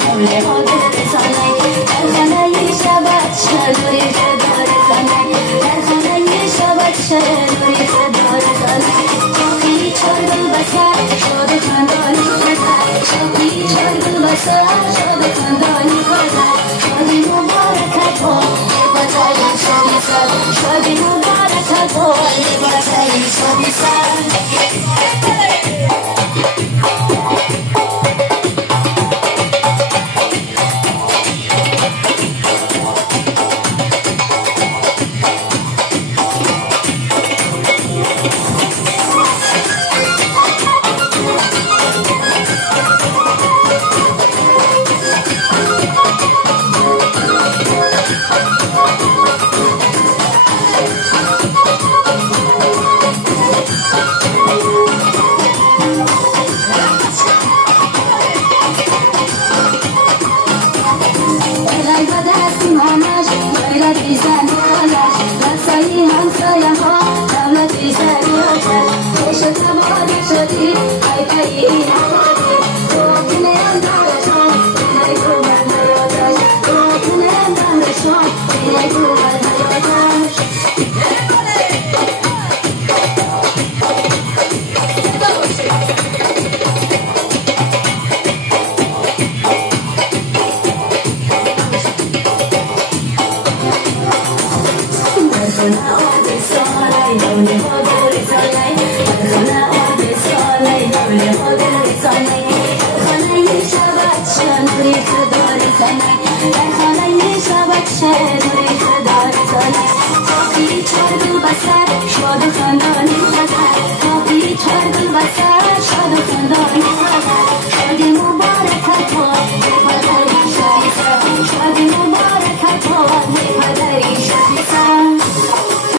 حوله ها دل رسانه در خانه شبت شنوری صدا رسانه در خانه شبت شنوری صدا رسانه شاقی چرگل بسر شاد خندانی بزر شاقی چرگل بسر شاد خندانی بزر شادی مبارکت ها لبتای شادی سر شادی مبارکت ها لبتای شادی سر در خانه شبت شنوری صدا رسانه شاقی چرگل بسر